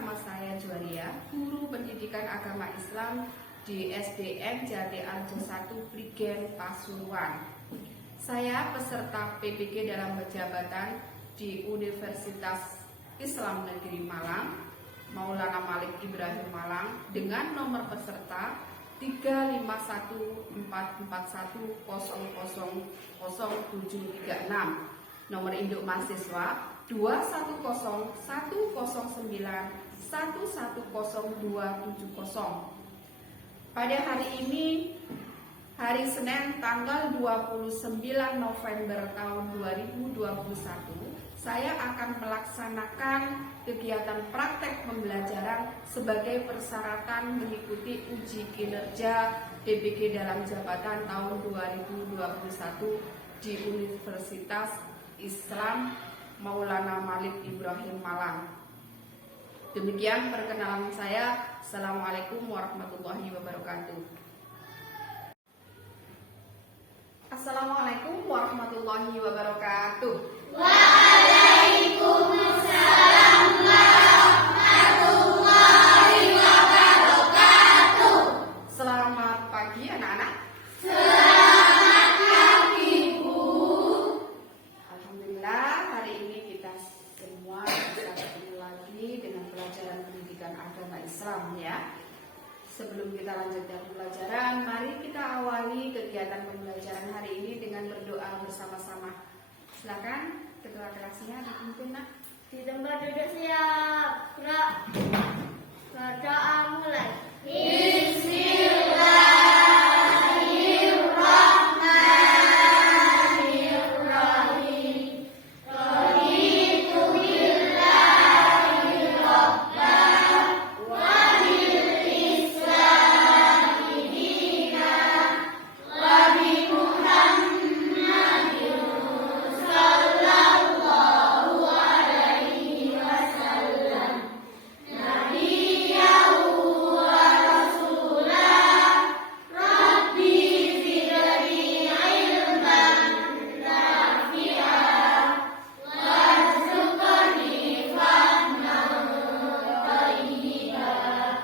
nama saya Juwaria, guru pendidikan agama Islam di SDN Jati Arjo 1 Prigen Pasuruan. Saya peserta PPG dalam jabatan di Universitas Islam Negeri Malang, Maulana Malik Ibrahim Malang, dengan nomor peserta 35141000736, nomor induk mahasiswa 21010910270. Pada hari ini, hari Senin tanggal 29 November tahun 2021, saya akan melaksanakan kegiatan praktek pembelajaran sebagai persyaratan mengikuti uji kinerja PPG dalam jabatan tahun 2021 di Universitas Islam Maulana Malik Ibrahim Malang. Demikian perkenalan saya. Assalamualaikum warahmatullahi wabarakatuh. Assalamualaikum warahmatullahi wabarakatuh. Waalaikumsalam warahmatullahi wabarakatuh. Selamat pagi anak-anak. Selamat pagi, Bu. Alhamdulillah, hari ini kita semua bisa ketemu lagi dengan pelajaran pendidikan agama Islam ya. Sebelum kita lanjutkan pembelajaran, mari kita awali kegiatan pembelajaran hari ini dengan berdoa bersama-sama. Silakan ketua kelasnya dipimpin, Nak. Di tempat duduk siap. Gerak. Berdoa mulai. Bismillahirrahmanirrahim. Raditu billahi rabban wa bil islami dinan wa bi Muhammadin sallallahu alaihi wasallam nabiyyan wa rasulah. Rabbi zidni ilman nafi'an warzuqni fahman thayyiban.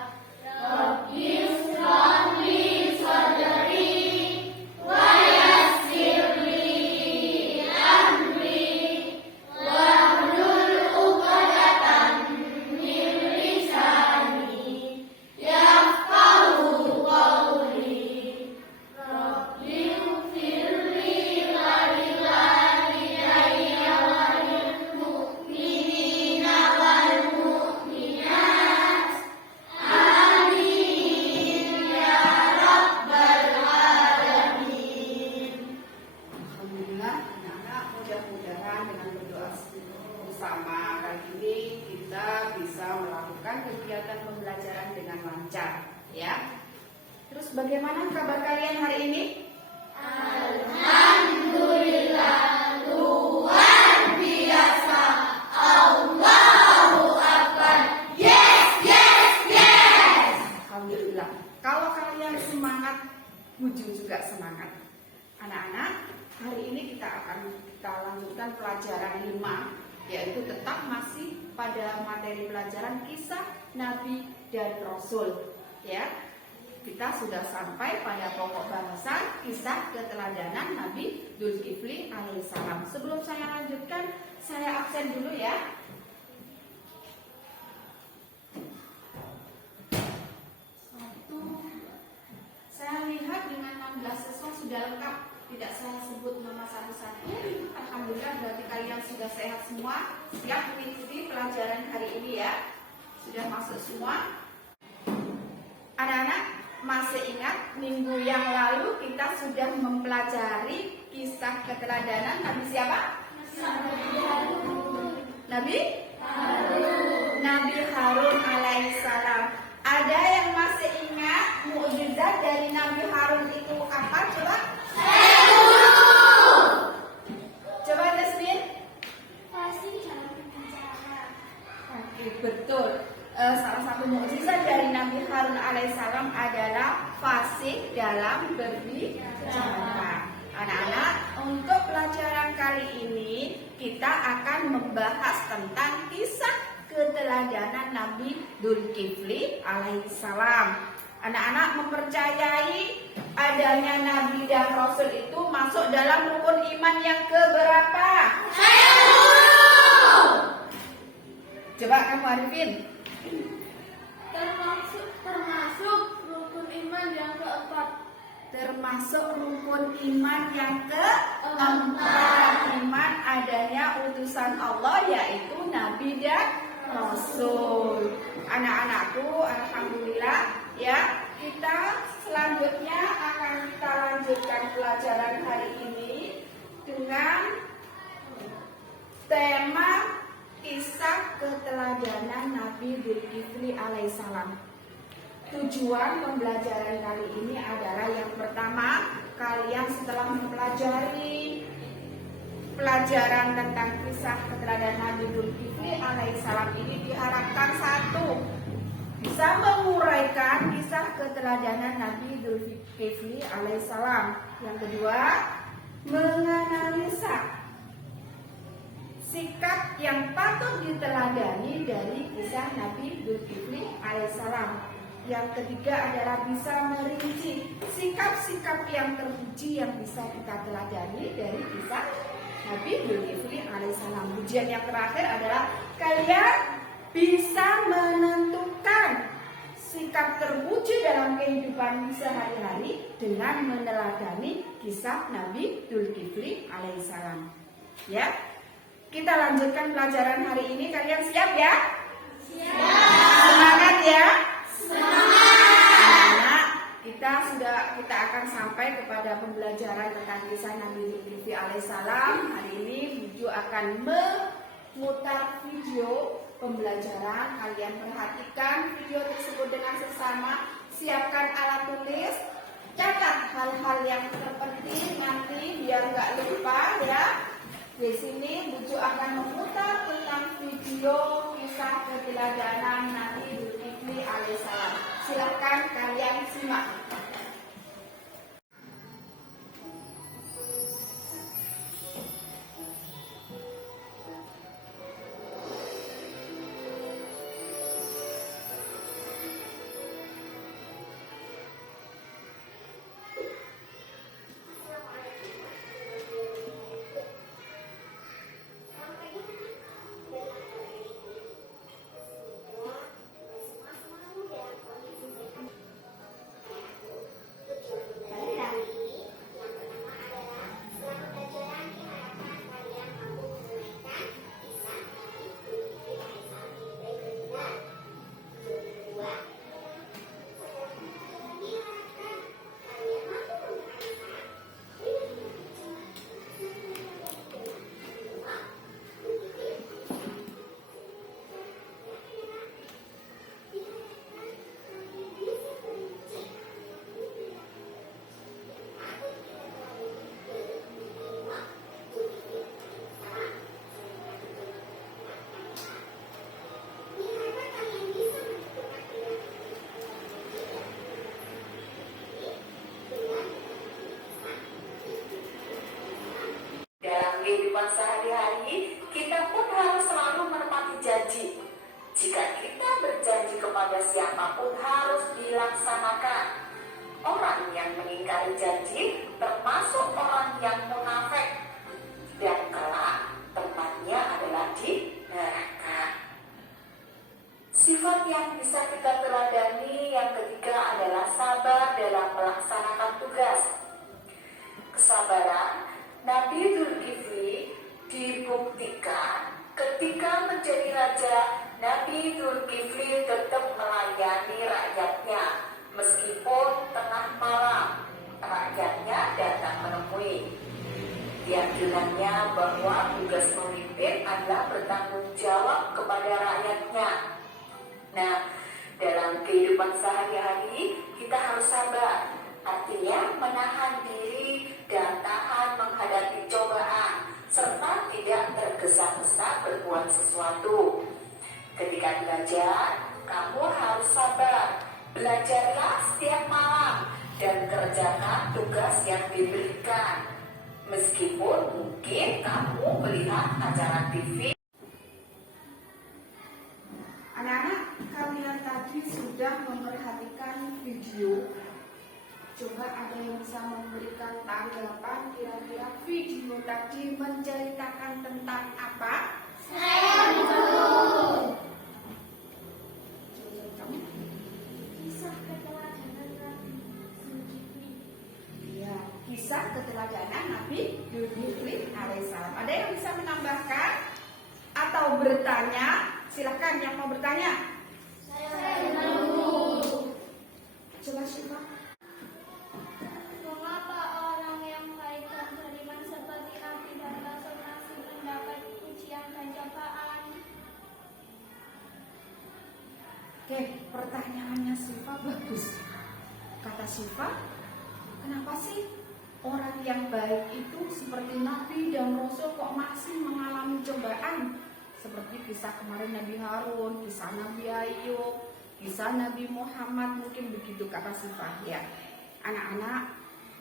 Rabbi ishrah li sadri wa yassir li amri wahlul 'uqdatam min lisani yafqahu qawli. Rabbi ighfirli wa liwalidayya wa lil mu'minina wal mu'minat. Amin ya rabbal alamin. Alhamdulillah anak-anak, mudah-mudahan dengan berdoa bersama kali ini kita bisa melakukan kegiatan pembelajaran dengan lancar ya. Terus bagaimana kabar kalian hari ini? Alhamdulillah, luar biasa. Allahu Akbar. Yes, yes, yes. Alhamdulillah. Kalau kalian semangat, Buju juga semangat. Anak-anak, hari ini kita lanjutkan pelajaran 5, yaitu tetap masih pada materi pelajaran kisah Nabi dan Rasul. Ya, kita sudah sampai pada pokok bahasan kisah keteladanan Nabi Dzulkifli alaihissalam. Sebelum saya lanjutkan, saya absen dulu ya. Saya lihat dengan 16 siswa sudah lengkap, tidak saya sebut nama satu-satu. Alhamdulillah, berarti kalian sudah sehat semua, siap mengikuti pelajaran hari ini ya. Sudah masuk semua. Anak-anak, masih ingat minggu yang lalu kita sudah mempelajari kisah keteladanan Nabi siapa? Nabi Harun alaihissalam. Ada yang masih ingat mukjizat dari Nabi Harun itu apa? Coba. Coba Desmin. Fasih dalam berbicara. Oke, betul. Salah satu mukjizat dari Nabi Harun alaihissalam adalah fasih dalam berbicara. Anak-anak, untuk pelajaran kali ini kita akan membahas tentang kisah keteladanan Nabi Dzulkifli alaihissalam. Anak-anak mempercayai adanya Nabi dan Rasul itu masuk dalam rukun iman yang keberapa? Saya guru. Coba kamu Arifin. Termasuk rukun iman yang keempat. Termasuk rukun iman yang keempat, iman adanya utusan Allah yaitu Nabi dan Rasul. Anak-anakku, alhamdulillah ya, kita selanjutnya akan kita lanjutkan pelajaran hari ini dengan tema kisah keteladanan Nabi Dzulkifli alaihissalam. Tujuan pembelajaran kali ini adalah yang pertama, kalian setelah mempelajari pelajaran tentang kisah keteladanan Nabi Dzulkifli alaihissalam ini diharapkan satu, bisa menguraikan kisah keteladanan Nabi Dzulkifli alaihissalam. Yang kedua, menganalisa sikap yang patut diteladani dari kisah Nabi Dzulkifli alaihissalam. Yang ketiga adalah bisa merinci sikap-sikap yang terpuji yang bisa kita teladani dari kisah Nabi Dzulkifli alaihissalam. Ujian yang terakhir adalah kalian bisa menentukan sikap terpuji dalam kehidupan sehari-hari dengan meneladani kisah Nabi Dzulkifli alaihissalam. Ya, kita lanjutkan pelajaran hari ini. Kalian siap ya? Siap. Semangat ya. Kita akan sampai kepada pembelajaran tentang kisah Nabi Dzulkifli alaihissalam. Hari ini Buju akan memutar video pembelajaran. Kalian perhatikan video tersebut dengan seksama. Siapkan alat tulis. Catat hal-hal yang terpenting nanti biar nggak lupa ya. Di sini Buju akan memutar tentang video kisah keteladanan Nabi Dzulkifli alaihissalam. Silakan kalian simak. Kehidupan sehari-hari, kita pun harus selalu menepati janji. Jika kita berjanji kepada siapapun harus dilaksanakan. Orang yang mengingkari janji termasuk orang yang munafik dan kelak tempatnya adalah di neraka. Sifat yang bisa kita teladani yang ketiga adalah sabar dalam melaksanakan tugas. Kesabaran Nabi Dzulkifli dibuktikan ketika menjadi raja. Nabi Dzulkifli tetap melayani rakyatnya meskipun tengah malam rakyatnya datang menemui. Keyakinannya bahwa tugas pemimpin adalah bertanggung jawab kepada rakyatnya. Nah, dalam kehidupan sehari-hari kita harus sabar, artinya menahan diri dan tahan menghadapi cobaan, serta tidak tergesa-gesa berbuat sesuatu. Ketika belajar, kamu harus sabar. Belajarlah setiap malam dan kerjakan tugas yang diberikan. Meskipun mungkin kamu melihat acara TV. Nabi sudah memperhatikan video. Coba ada yang bisa memberikan tanggapan kira-kira video tadi menceritakan tentang apa? Kisah keteladanan Nabi Zulkifli. Iya, kisah keteladanan Nabi Zulkifli alaihissalam. Ada yang bisa menambahkan atau bertanya? Silakan yang mau bertanya. Coba Syifa. Mengapa orang yang baik dan beriman seperti Nabi dan Rasul masih mendapat ujian dan cobaan? Oke, pertanyaannya Syifa bagus. Kata Syifa, kenapa sih orang yang baik itu seperti Nabi dan Rasul kok masih mengalami cobaan? Seperti kisah kemarin Nabi Harun, kisah Nabi Ayub, kisah Nabi Muhammad, mungkin begitu kata Syifa ya. Anak-anak,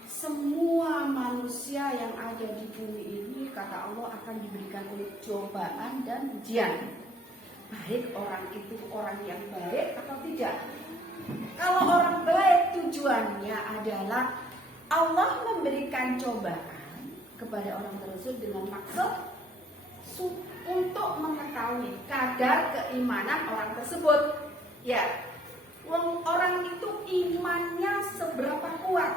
semua manusia yang ada di bumi ini kata Allah akan diberikan oleh cobaan dan ujian. Baik orang itu orang yang baik atau tidak. Kalau orang baik tujuannya adalah Allah memberikan cobaan kepada orang tersebut dengan maksud untuk mengetahui kadar keimanan orang tersebut. Ya, orang itu imannya seberapa kuat.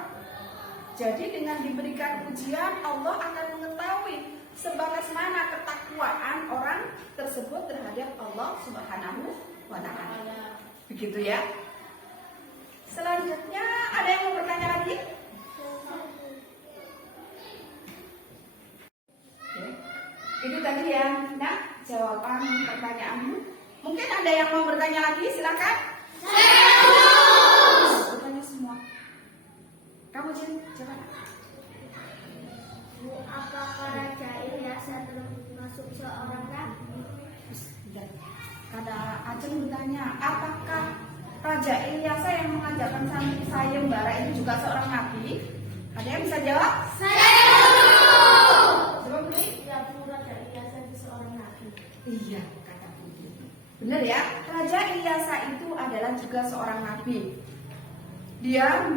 Jadi dengan diberikan ujian Allah akan mengetahui sebatas mana ketakwaan orang tersebut terhadap Allah Subhanahu wa Ta'ala. Begitu ya. Selanjutnya ada yang mau bertanya lagi? Oke. Itu tadi ya, Nah, jawaban pertanyaanmu. Mungkin ada yang mau bertanya lagi, silakan. Bertanya semua. Kamu Jin, coba. Bu, apakah Raja Ilyas termasuk seorang nabi? Kata Aceh bertanya, apakah Raja Ilyasa yang mengajarkan sayembara itu juga seorang nabi? Ada yang bisa jawab? Coba Budi. Ya, Bu, Raja Ilyas itu seorang nabi. Iya, kata Budi. Benar ya, Raja Ilyasa itu adalah juga seorang nabi.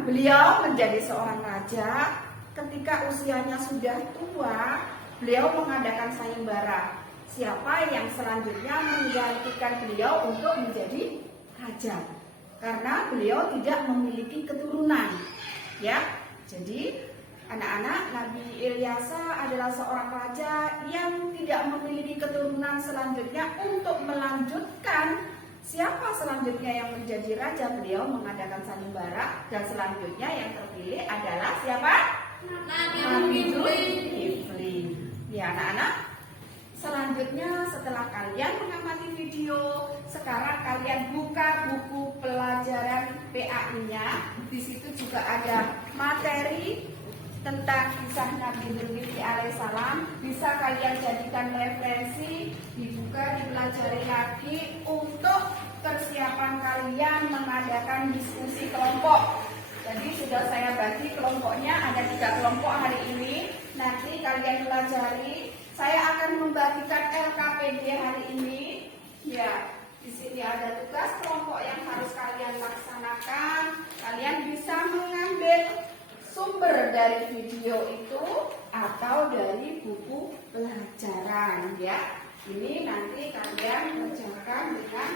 Beliau menjadi seorang raja. Ketika usianya sudah tua, beliau mengadakan sayembara. Siapa yang selanjutnya menggantikan beliau untuk menjadi raja? Karena beliau tidak memiliki keturunan. Ya, jadi anak-anak, Nabi Ilyasa adalah seorang raja yang tidak memiliki keturunan selanjutnya. Untuk melanjutkan siapa selanjutnya yang menjadi raja, beliau mengadakan sayembara dan selanjutnya yang terpilih adalah siapa? Nabi Zulkifli. Ya anak-anak, selanjutnya setelah kalian mengamati video, sekarang kalian buka buku pelajaran PAI-nya. Di situ juga ada materi tentang kisah Nabi Zulkifli alaihissalam. Bisa kalian jadikan referensi, dibuka, dipelajari lagi untuk persiapan kalian mengadakan diskusi kelompok. Jadi sudah saya bagi kelompoknya, ada 3 kelompok hari ini. Nanti kalian pelajari. Saya akan membagikan LKPD hari ini. Ya, di sini ada tugas kelompok yang harus kalian laksanakan. Kalian bisa mengambil sumber dari video itu atau dari buku pelajaran ya. Ini nanti kalian kerjakan dengan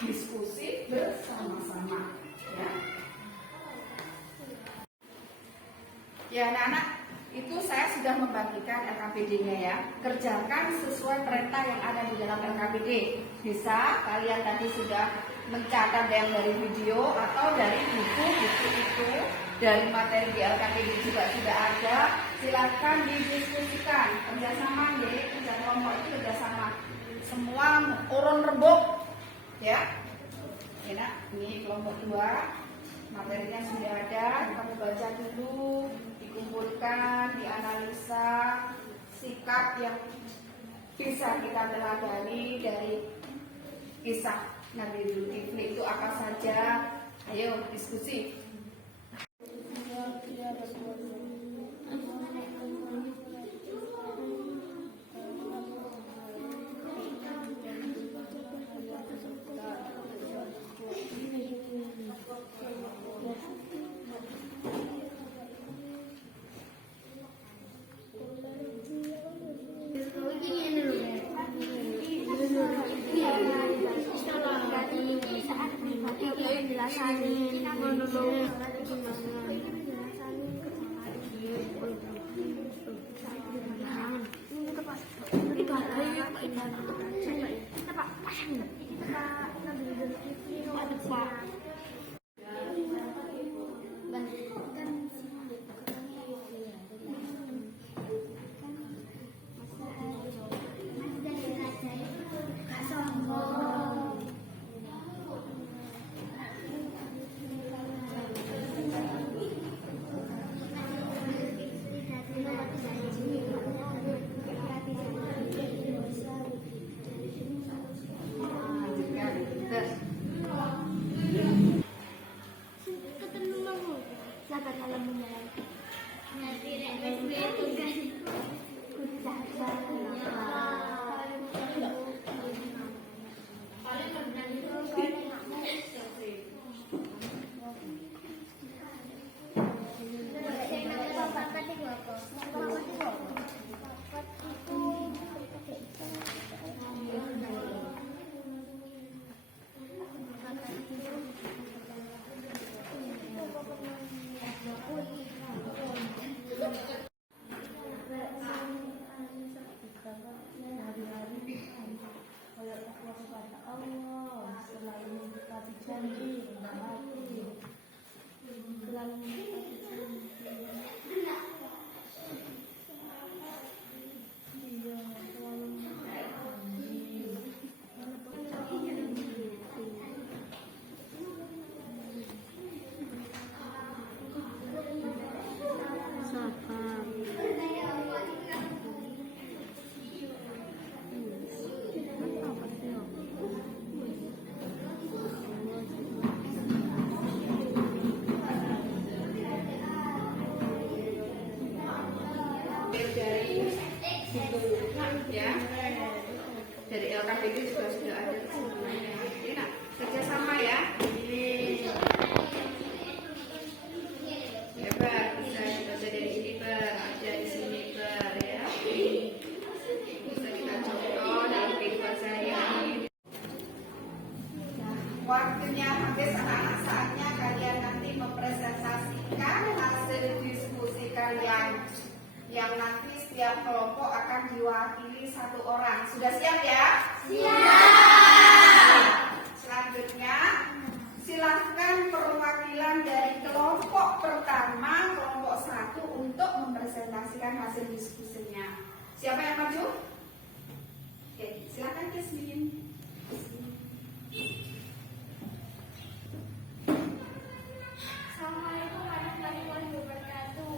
diskusi bersama-sama ya. Ya anak-anak, itu saya sudah membagikan LKPD-nya ya. Kerjakan sesuai perintah yang ada di dalam LKPD. Bisa kalian tadi sudah mencatat yang dari video atau dari buku-buku itu. Dari materi di LKPD juga sudah ada. Silakan didiskusikan. Kerjasama ya, kerja kelompok itu kerjasama. Semua urun rebuk ya. Ya nak, ini kelompok 2. Materinya sudah ada, kamu baca dulu, dikumpulkan, dianalisa sikap yang bisa kita teladani dari kisah Nabi Zulkifli itu apa saja. Ayo diskusi. menjelasani menolong dari LKPD juga sudah ada kesemuanya. Nah, kerjasama ya. Ya Ber, bisa dibaca dari sini Ber, ada di sini Ber ya. Bisa kita contoh dalam kehidupan sehari-hari. Waktunya habis anak-anak, saatnya kalian nanti mempresentasikan hasil diskusi kalian. Yang nanti setiap kelompok akan diwakili satu orang. Sudah siap ya? Siap. Selanjutnya, silahkan perwakilan dari kelompok pertama, kelompok 1 untuk mempresentasikan hasil diskusinya. Siapa yang maju? Oke, silakan Yasmin. Assalamualaikum warahmatullahi wabarakatuh.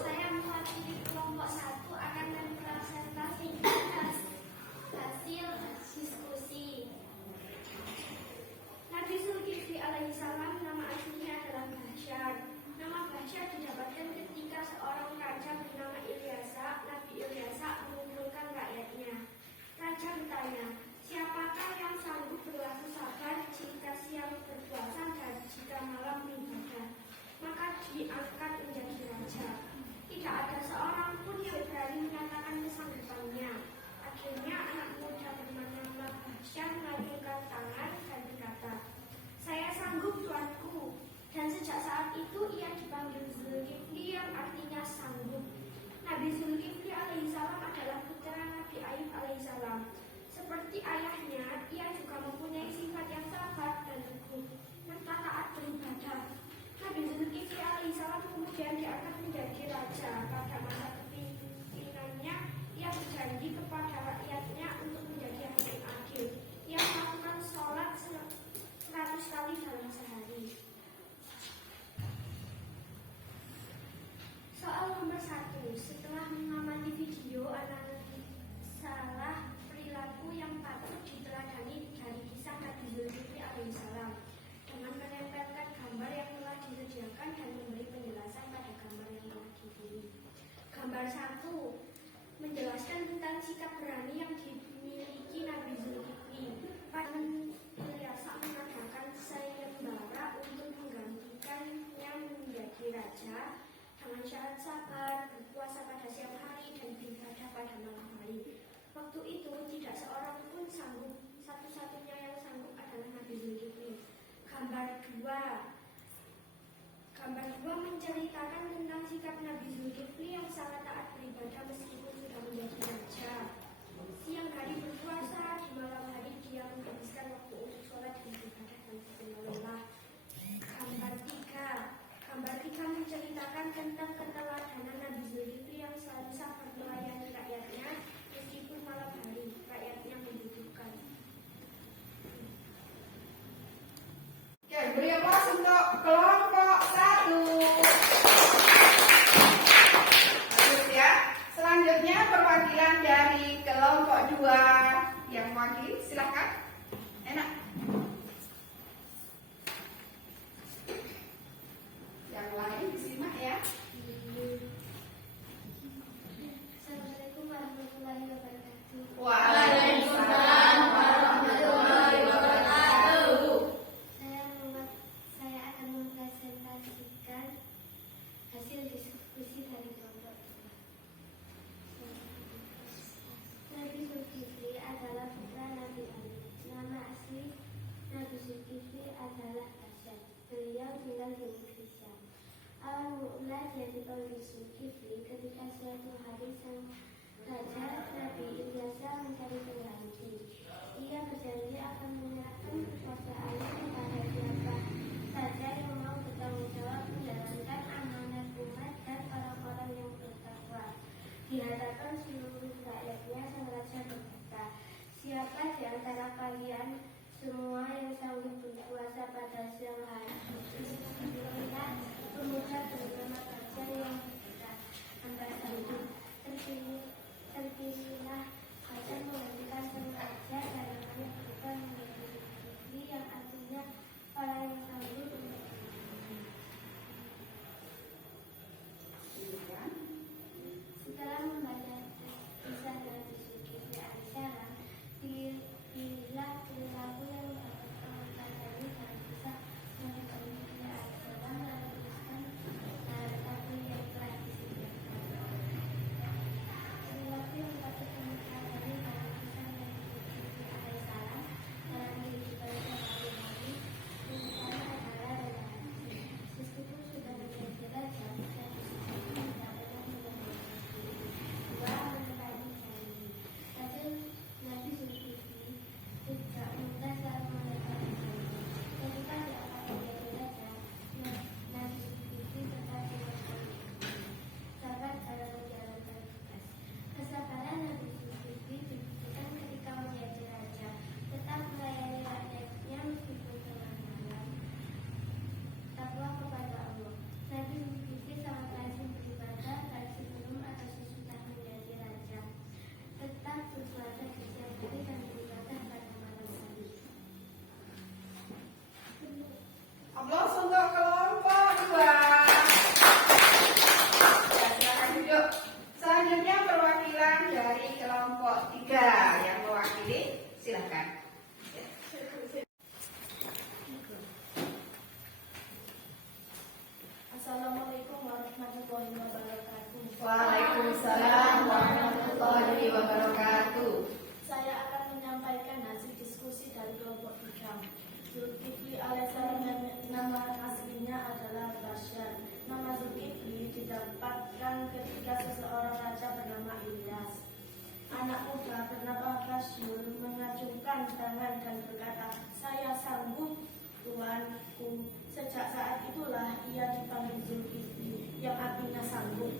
Saya mewakili kelompok 1 akan mempresentasikan hasil diskusi. Nabi Zulkifli alaihissalam nama aslinya adalah Bashar. Nama Bashar didapatkan ketika seorang raja bernama Ilyasa. Nabi Ilyasa mengumpulkan rakyatnya. Raja bertanya, siapakah yang sanggup berlaku sabar jika siang berpuasa dan jika malam beribadah? Maka diangkat menjadi raja. Tidak ada seorang pun yang berani menyatakan kesanggupannya. Akhirnya anak muda bernama Bashar mengayunkan tangan dan berkata, saya sanggup tuanku. Dan sejak saat itu ia dipanggil Zulkifli yang artinya sanggup. Nabi Zulkifli alaihissalam adalah putra Nabi Ayub alaihissalam. Seperti ayahnya, ia juga mempunyai sifat yang sabar dan teguh, serta taat beribadah. Nabi Zulkifli alaihissalam kemudian diangkat menjadi raja. Pada masa kepemimpinannya, ia berjanji kepada rakyatnya untuk menjadi hakim adil. Ia melakukan sholat 100 kali dalam sehari. Soal nomor 1. Setelah mengamati video salah perilaku yang patut diteladani dari kisah Nabi Zulkifli alaihissalam dengan menempelkan gambar yang telah disediakan dan memberi penjelasan pada gambar yang telah dipilih. Gambar 1 menjelaskan tentang sikap berani yang dimiliki Nabi Zulkifli. Ilyasa mengadakan sayembara untuk menggantikannya menjadi raja dengan syarat sabar, berpuasa pada siang hari dan beribadah pada malam hari. Waktu itu tidak Gambar 2 menceritakan tentang sikap Nabi Zulkifli yang sangat taat beribadah meskipun sudah menjadi raja. Siang hari berpuasa, di malam hari dia menghabiskan waktu untuk sholat dan beribadah tanpa lelah. Gambar 3 menceritakan tentang keteladanan Nabi Zulkifli yang selalu sabar melayani rakyatnya meskipun malam hari rakyatnya membutuhkan. Oke, beri aplaus untuk kelompok 1. Bagus ya. Selanjutnya perwakilan dari kelompok 2 yang mewakili, silakan. Enak. Yang lain disimak ya. Assalamualaikum warahmatullahi wabarakatuh. Waalaikumsalam warahmatullahi wabarakatuh. Saya akan mempresentasikan hasil diskusi dari kelompok 2. Nabi Zulkifli adalah putra Nabi Ali. Nama asli Nabi Zulkifli adalah Hasyam. Beliau tinggal di negeri Syam. Awal mula jadi Nabi Zulkifli ketika suatu hari sang raja Nabi Ilyasa mencari pengganti. Ia berjanji akan menyerahkan kekuasaannya kepada siapa saja yang mau bertanggung jawab menjalankan amanat umat dan orang-orang yang bertakwa. Di hadapan seluruh rakyatnya, sang raja berkata, "Siapa di antara kalian semua yang sanggup berpuasa pada siang hari?" Pemuda bernama Hasyam yang berkata, "Hamba sanggup." Terpilihlah Hasyam menggantikan sang raja dan namanya berubah menjadi Zulkifli yang artinya orang yang sanggup untuk setelah membaca kisah Nabi Zulkifli alaihissalam, dilihat perilaku yang dapat mempelajari dalam kisah Nabi Zulkifli alaihissalam lalu tuliskan tadi yang telah disediakan. Perilaku yang dapat mempelajari dalam kisah Nabi Zulkifli alaihissalam dalam kehidupan sehari-hari terutama adalah rendah hati. Meskipun sudah menjadi raja, Nabi Zulkifli tidak pernah menjadi Nabi Zulkifli sejak muda selalu menepati janji. Ketika diangkat menjadi raja, Nabi Zulkifli tetap sabar dalam menjalankan tugas. Kesabaran Nabi Zulkifli dibuktikan ketika menjadi raja, tetap melayani rakyatnya meskipun tengah malam. Takwa kepada Allah. Nabi Zulkifli sangat rajin beribadah baik sebelum atau sesudah menjadi raja. Tetap berpuasa di siang hari dan beribadah pada malam hari. Aplaus untuk kelompok 2. Ya, silakan duduk. Selanjutnya perwakilan dari kelompok 3 yang mewakili, silakan. Assalamualaikum warahmatullahi wabarakatuh. Waalaikumsalam warahmatullahi wabarakatuh. Saya akan menyampaikan hasil diskusi dari kelompok 3. Zulkifli alaihissalam nama aslinya adalah Hasyam. Nama Zulkifli didapatkan ketika seseorang raja bernama Ilyas. Anak muda bernama Hasyam mengacungkan tangan dan berkata, "Saya sanggup, tuanku." Sejak saat itulah ia dipanggil Zulkifli, yang artinya sanggup.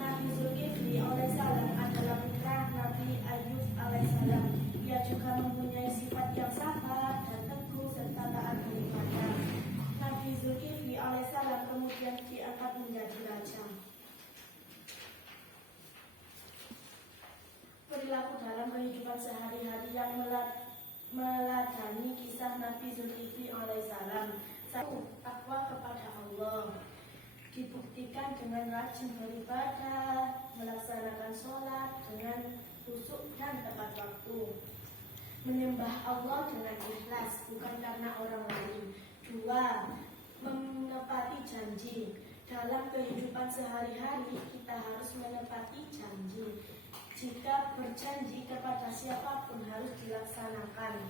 Nabi Zulkifli alaihissalam adalah putra Nabi Ayub alaihissalam. Ia juga mempunyai sifat yang sabar dan teguh serta taat beribadah. Nabi Zulkifli alaihissalam kemudian diangkat menjadi raja. Perilaku dalam kehidupan sehari-hari yang meladani kisah Nabi Zulkifli alaihissalam. 1. Takwa kepada Allah dibuktikan dengan rajin beribadah, melaksanakan sholat dengan khusyuk dan tepat waktu, menyembah Allah dengan ikhlas bukan karena orang lain. 2. Menepati janji. Dalam kehidupan sehari-hari kita harus menepati janji. Jika berjanji kepada siapapun harus dilaksanakan.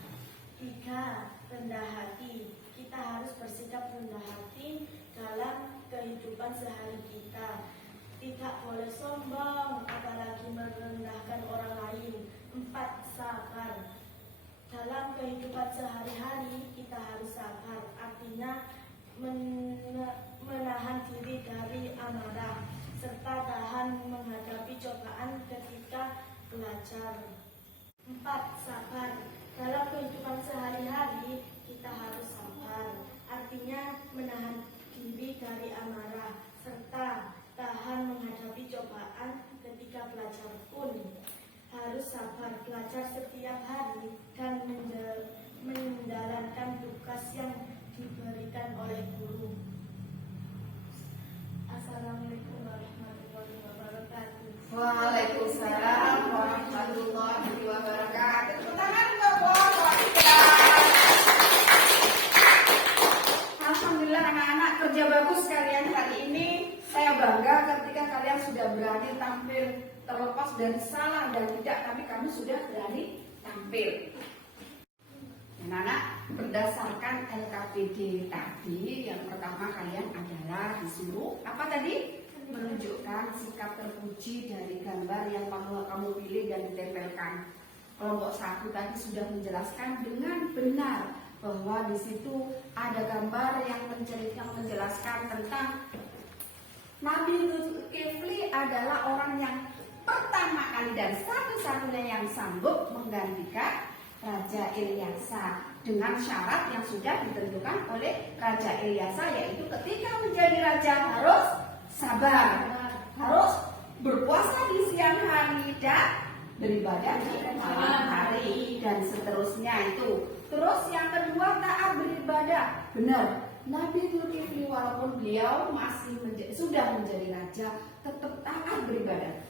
3. Rendah hati. Kita harus bersikap rendah hati dalam kehidupan sehari kita. Tidak boleh sombong, apalagi merendahkan orang lain. 4. Sabar. Dalam kehidupan sehari-hari kita harus sabar, artinya menahan diri dari amarah serta tahan menghadapi cobaan ketika belajar. 4. Sabar. Dalam kehidupan sehari-hari kita harus sabar, artinya menahan diri dari amarah serta tahan menghadapi cobaan ketika belajar pun harus sabar belajar setiap hari dan menjalankan tugas yang diberikan oleh guru. Assalamualaikum warahmatullahi wabarakatuh. Waalaikumsalam warahmatullahi wabarakatuh. Tepuk tangan untuk Alhamdulillah anak-anak, kerja bagus kalian hari ini. Saya bangga ketika kalian sudah berani tampil, terlepas dari salah dan tidak, tapi kamu sudah berani tampil. Anak-anak, berdasarkan LKPD tadi, yang pertama kalian adalah disuruh apa tadi? Menunjukkan sikap terpuji dari gambar yang kamu pilih dan ditempelkan. Kelompok 1 tadi sudah menjelaskan dengan benar bahwa di situ ada gambar yang menjelaskan tentang Nabi Zulkifli adalah orang yang pertama kali dan satu-satunya yang sanggup menggantikan Raja Ilyasa dengan syarat yang sudah ditentukan oleh Raja Ilyasa, yaitu ketika menjadi raja harus sabar, harus berpuasa di siang hari dan beribadah di malam hari dan seterusnya itu. Terus yang kedua, taat beribadah. Benar, Nabi Zulkifli walaupun beliau sudah menjadi raja, tetap taat beribadah.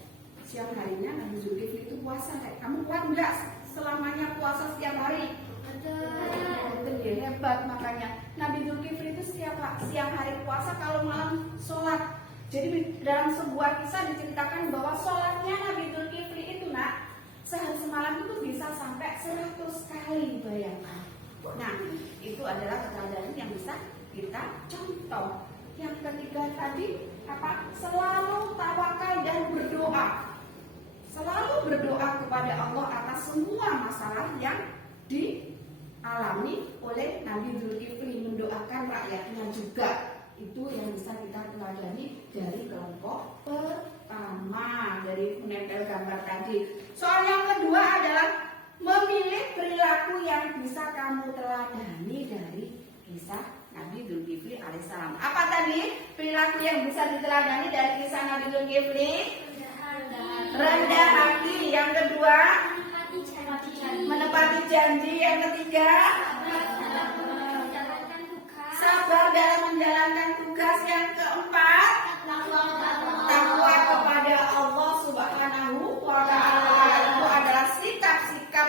Siang harinya Nabi Zulkifli itu puasa. Kamu kuat nggak selamanya puasa setiap hari? Betul, hebat. Makanya Nabi Zulkifli itu siang hari puasa, kalau malam sholat. Jadi dalam sebuah kisah diceritakan bahwa sholatnya Nabi Zulkifli itu sehari semalam itu bisa sampai 100 kali, bayangkan. Nah, itu adalah keteladanan yang bisa kita contoh. Yang ketiga tadi apa? Selalu tawakal dan berdoa. Selalu berdoa kepada Allah atas semua masalah yang dialami oleh Nabi Zulkifli, mendoakan rakyatnya juga. Itu yang bisa kita teladani dari kelompok pertama, dari menempel gambar tadi. Soal yang kedua adalah memilih perilaku yang bisa kamu teladani dari kisah Nabi Zulkifli alaihissalam. Apa tadi perilaku yang bisa diteladani dari kisah Nabi Zulkifli? Rendah hati. Yang kedua, menepati janji. Yang ketiga, sabar dalam menjalankan tugas. Yang keempat, takwa kepada Allah Subhanahu wa Ta'ala. Itu adalah sikap-sikap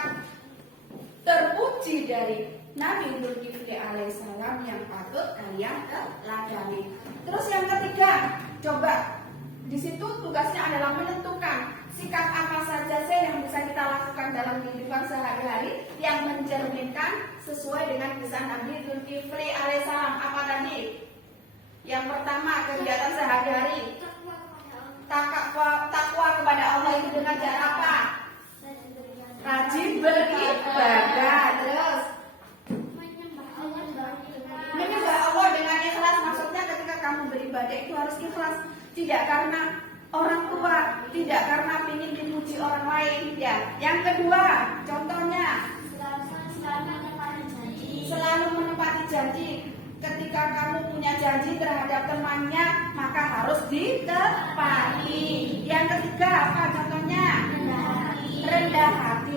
terpuji dari Nabi Zulkifli alaihissalam yang patut kalian teladani. Terus yang ketiga, coba di situ tugasnya adalah menentukan sikap apa saja sih yang bisa kita lakukan dalam kehidupan sehari-hari yang mencerminkan sesuai dengan kisah Nabi Zulkifli alaihissalam. Apa tadi? Yang pertama, kegiatan sehari-hari. Takwa kepada Allah itu dengan cara apa? Rajin beribadah. Terus menyembah Allah dengan ikhlas. Maksudnya ketika kamu beribadah itu harus ikhlas, tidak karena orang tua, tidak karena ingin dipuji orang lain, ya. Yang kedua, contohnya selalu menepati janji. Ketika kamu punya janji terhadap temannya, maka harus ditepati. Yang ketiga, apa contohnya? Rendah hati.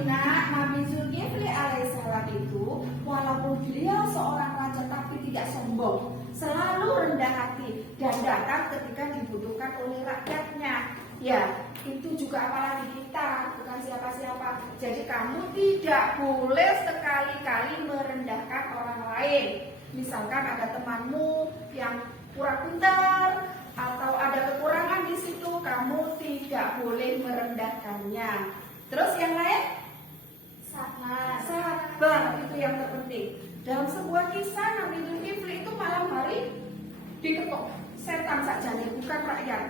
Nabi Zulkifli alaihissalam itu walaupun beliau seorang raja tapi tidak sombong, selalu rendah hati dan datang ketika dibutuhkan oleh rakyatnya. Ya, itu juga apalagi kita, bukan siapa-siapa. Jadi kamu tidak boleh sekali-kali merendahkan orang lain. Misalkan ada temanmu yang kurang pintar atau ada kekurangan di situ, kamu tidak boleh merendahkannya. Terus yang lain? Sabar itu yang yang terpenting. Dalam sebuah kisah Nabi Zulkifli itu malam hari diketok setan saja nih, bukan rakyat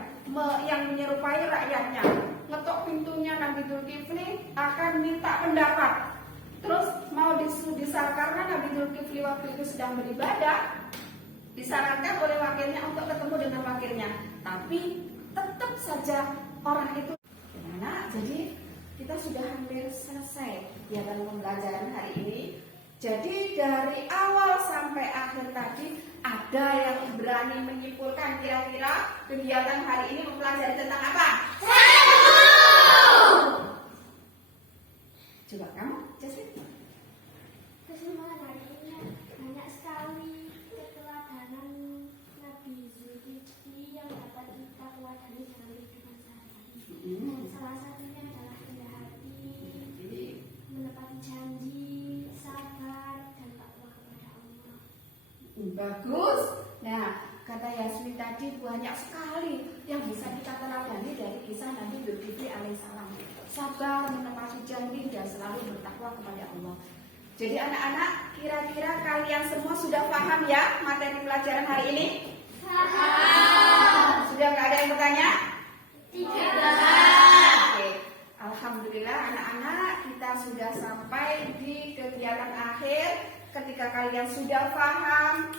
yang menyerupai rakyatnya. Ngetok pintunya Nabi Zulkifli akan minta pendapat. Terus mau disar karena Nabi Zulkifli waktu itu sedang beribadah, disarankan oleh wakilnya untuk ketemu dengan wakilnya. Tapi tetap saja orang itu gimana? Jadi kita sudah hampir selesai ya dalam pembelajaran hari ini. Jadi dari awal sampai akhir tadi ada yang berani menyimpulkan kira-kira kegiatan hari ini mempelajari tentang apa? Coba kamu, Jasmine. Kesimpulan hari ini banyak sekali keteladanan Nabi Zulkifli yang dapat kita teladani dalam kehidupan sehari-hari. Salah satunya adalah rendah hati, menepati janji, sabar, dan takwa kepada Allah. Bagus. Nah, kata Yasmin tadi banyak sekali yang bisa kita teladani dari kisah Nabi Zulkifli alaihissalam. Sabar, menepati janji, dan selalu bertakwa kepada Allah. Jadi anak-anak, kira-kira kalian semua sudah paham ya materi pelajaran hari ini? Sudah nggak ada yang bertanya? Tidak. Oke. Alhamdulillah anak-anak, kita sudah sampai di kegiatan akhir. Ketika kalian sudah paham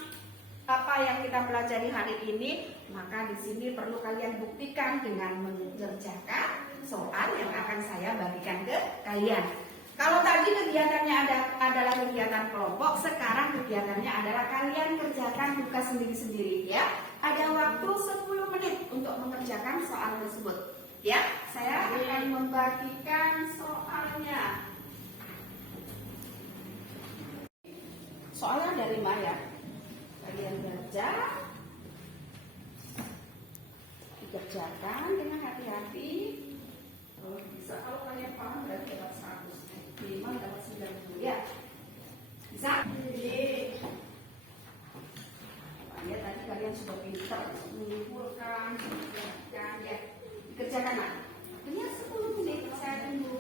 apa yang kita pelajari hari ini, maka di sini perlu kalian buktikan dengan mengerjakan soal yang akan saya bagikan ke kalian. Kalau tadi kegiatannya adalah kegiatan kelompok, sekarang kegiatannya adalah kalian kerjakan tugas sendiri-sendiri ya. Ada waktu 10 menit untuk mengerjakan soal tersebut. Ya, saya akan membagikan soalnya. Soalnya dari Maya. Kalian baca, dikerjakan dengan hati-hati. Oh, bisa kalau kalian paham berarti dapat 100. Minimal dapat 90 ya. Bisa? Ya, tadi kalian sudah pintar menyimpulkan, ya. Dikerjakan lah. Hanya 10 menit saya tunggu.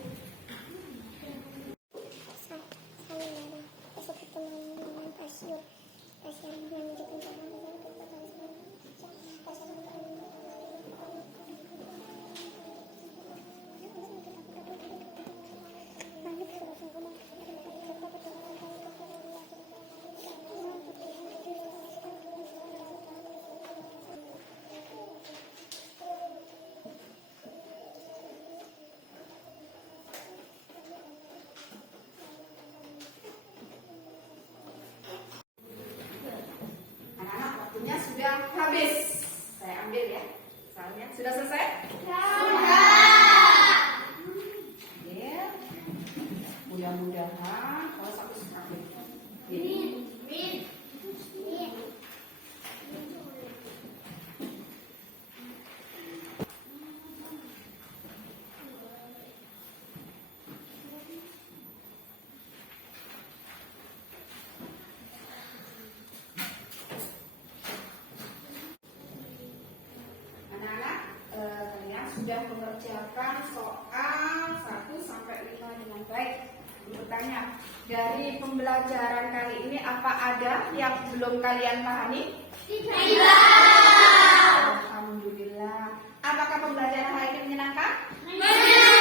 Sudah habis. Saya ambil ya. Soalnya sudah selesai? Sudah. Ya. Mudah-mudahan kalau satu sekali. Min. Sudah mengerjakan soal 1 sampai 5 dengan baik. Bertanya, dari pembelajaran kali ini apa ada yang belum kalian pahami? Tidak. Alhamdulillah. Apakah pembelajaran hari ini menyenangkan? Menyenangkan.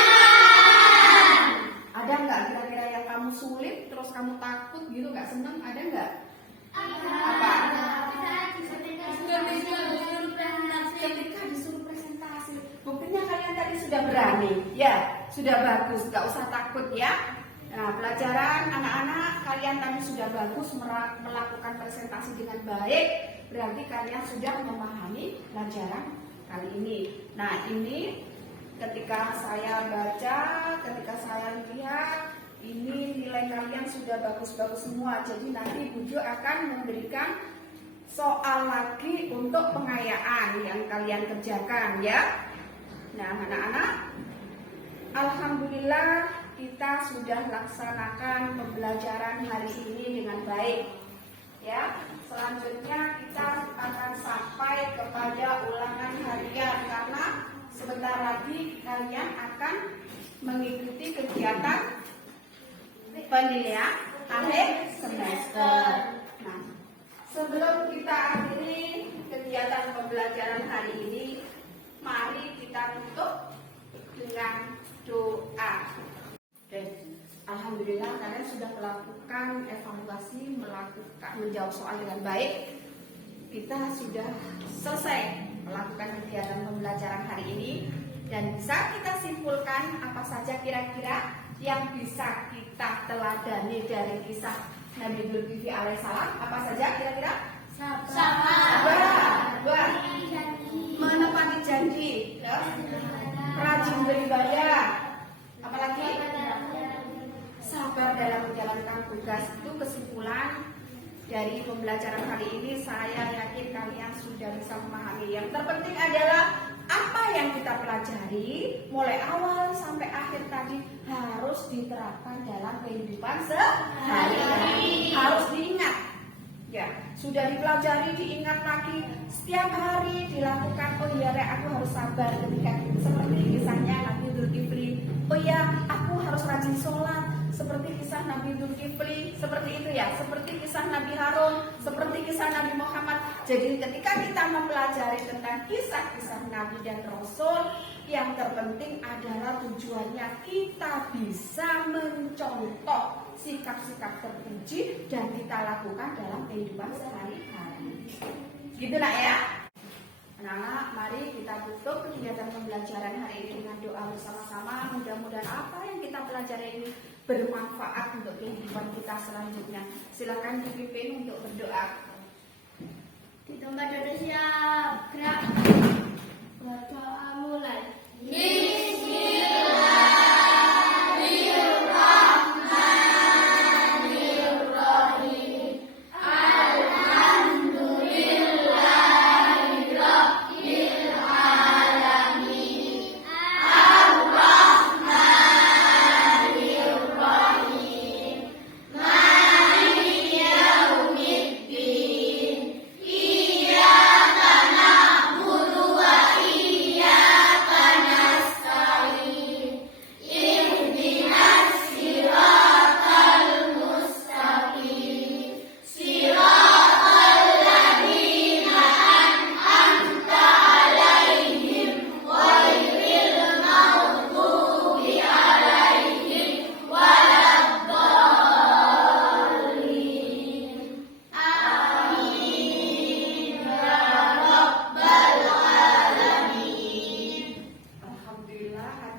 Ada nggak kira-kira yang kamu sulit, terus kamu takut gitu, nggak seneng? Ada nggak? Ada. Apa? Ketika disuruh presentasi, buktinya kalian tadi sudah berani, ya, sudah bagus, nggak usah takut ya. Nah, pelajaran anak-anak kalian tadi sudah bagus melakukan presentasi dengan baik, berarti kalian sudah memahami pelajaran kali ini. Nah, ini ketika saya baca, ketika saya lihat, ini nilai kalian sudah bagus-bagus semua. Jadi nanti Bu Jo akan memberikan soal lagi untuk pengayaan yang kalian kerjakan ya. Nah, anak-anak, alhamdulillah kita sudah laksanakan pembelajaran hari ini dengan baik ya. Selanjutnya kita akan sampai kepada ulangan harian karena sebentar lagi kalian akan mengikuti kegiatan penilaian akhir semester. Nah, sebelum kita akhiri kegiatan pembelajaran hari ini, mari kita tutup dengan doa. Oke, alhamdulillah kalian sudah melakukan evaluasi, menjawab soal dengan baik. Kita sudah selesai melakukan kegiatan pembelajaran hari ini dan bisa kita simpulkan apa saja kira-kira yang bisa kita teladani dari kisah Nabi Dzulkifli alaihissalam. Apa saja kira-kira? Sabar, menepati janji, rajin beribadah, apalagi sabar dalam menjalankan tugas. Itu kesimpulan dari pembelajaran hari ini. Saya yakin kalian sudah bisa memahami. Yang terpenting adalah apa yang kita pelajari mulai awal sampai akhir tadi harus diterapkan dalam kehidupan sehari-hari. Harus diingat. Ya, sudah dipelajari, diingat lagi, setiap hari dilakukan. Oh iya, aku harus sabar ketika seperti kisahnya Nabi Dzulkifli. Oh iya, aku harus rajin sholat seperti kisah Nabi Dzulkifli. Seperti itu ya, seperti kisah Nabi Harun, seperti kisah Nabi Muhammad. Jadi ketika kita mempelajari tentang kisah-kisah Nabi dan Rasul, yang terpenting adalah tujuannya kita bisa mencontoh sikap-sikap terpuji dan kita lakukan dalam kehidupan sehari-hari. Gitu nak ya. Anak-anak, mari kita tutup kegiatan pembelajaran hari ini dengan doa bersama-sama. Mudah-mudahan apa yang kita pelajari ini bermanfaat untuk kehidupan kita selanjutnya. Silakan dipimpin untuk berdoa. Di tempat duduk siap, gerak. Berdoa mulai.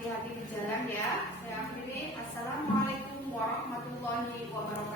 Hati-hati di jalan ya. Saya akhiri. Assalamualaikum warahmatullahi wabarakatuh.